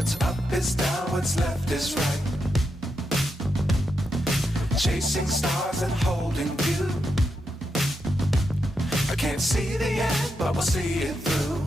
What's up is down, what's left is right. Chasing stars and holding you. I can't see the end, but we'll see it through.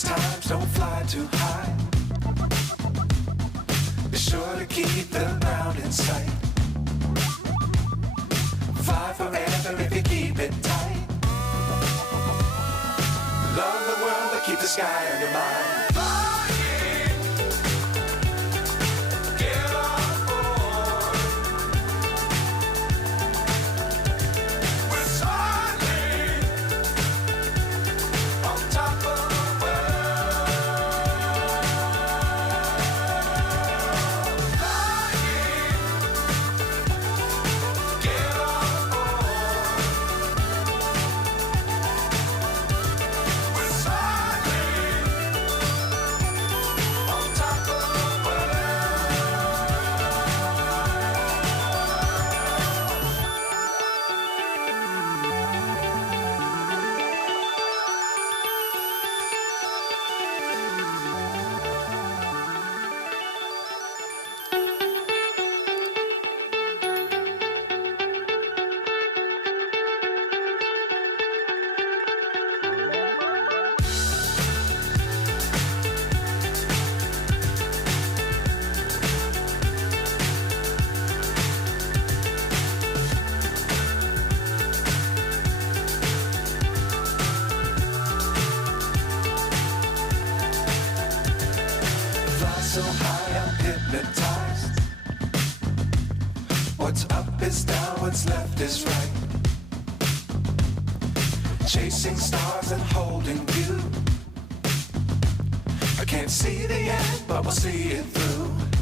Times don't fly too high. Be sure to keep the ground in sight. Fly forever if you keep it tight. Love the world but keep the sky on your mind. So high I'm hypnotized. What's up is down, what's left is right. Chasing stars and holding you. I can't see the end, but we'll see it through.